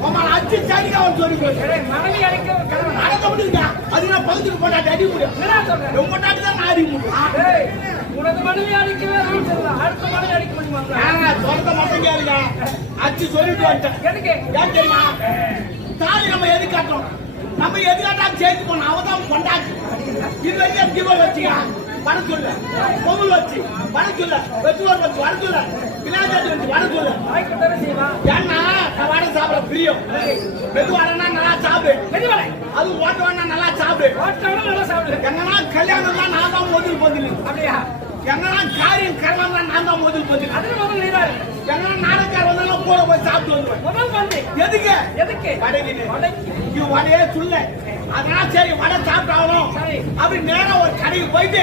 உமா அச்சு சாடிக்க அவன் சொல்லி போச்சு ஏய், மனைவி அடிக்க கணவன். அடக்க முடியுங்க அது நான் பகுதிக்கு போட்டாட்டி அடி முடியும்? ரொம்ப நாட்டு தான் அடி முடியும் உனது மனைவி அடிக்கவே. அடுத்த மனைவி அடிக்க முடியுமா சொல்றத மட்டும் கேளுங்க. அச்சு சொல்லிட்டு வந்துட்டேன். எதுக்கு? ஏன் தெரியுமா? தாலி நம்ம எது கட்டணும்? நம்ம எது கட்டாலும் சேர்த்து போனோம் அவன் தான் கொண்டாச்சு இது வரைக்கும் தீபம் வச்சுக்க. வட சொல்ல. பொங்கல் வச்சு. வட சொல்ல. வெச்சுவர் வச்சு. வட சொல்ல. விநாயகர் வச்சு வட சொல்ல. ஏன்னா சாப்பிட பிரியம் மெது வடைனா நல்லா சாப்பிடு. மெதுவடை அது ஓட்ட வேணா நல்லா சாப்பிடு. ஓட்டோட நல்லா சாப்பிடு. எங்கன்னா கல்யாணம் தான் நான் தான் முதல் பதில் அப்படியா? எங்கன்னா காரியம் கல்யாணம் தான் நான் தான் முதல் பதில் அதுல முதல் நீதான் இருக்கு. எங்கன்னா நாடகார் வந்தாலும் கூட போய் சாப்பிட்டு வந்துருவேன். முதல் வந்து எதுக்கு? எதுக்கு? வடைக்கு வடைக்கு இது வடையே சுல்ல. அதனால சரி வடை சாப்பிட்டாகணும். சரி. அப்படி நேரா ஒரு கடைக்கு போயிட்டு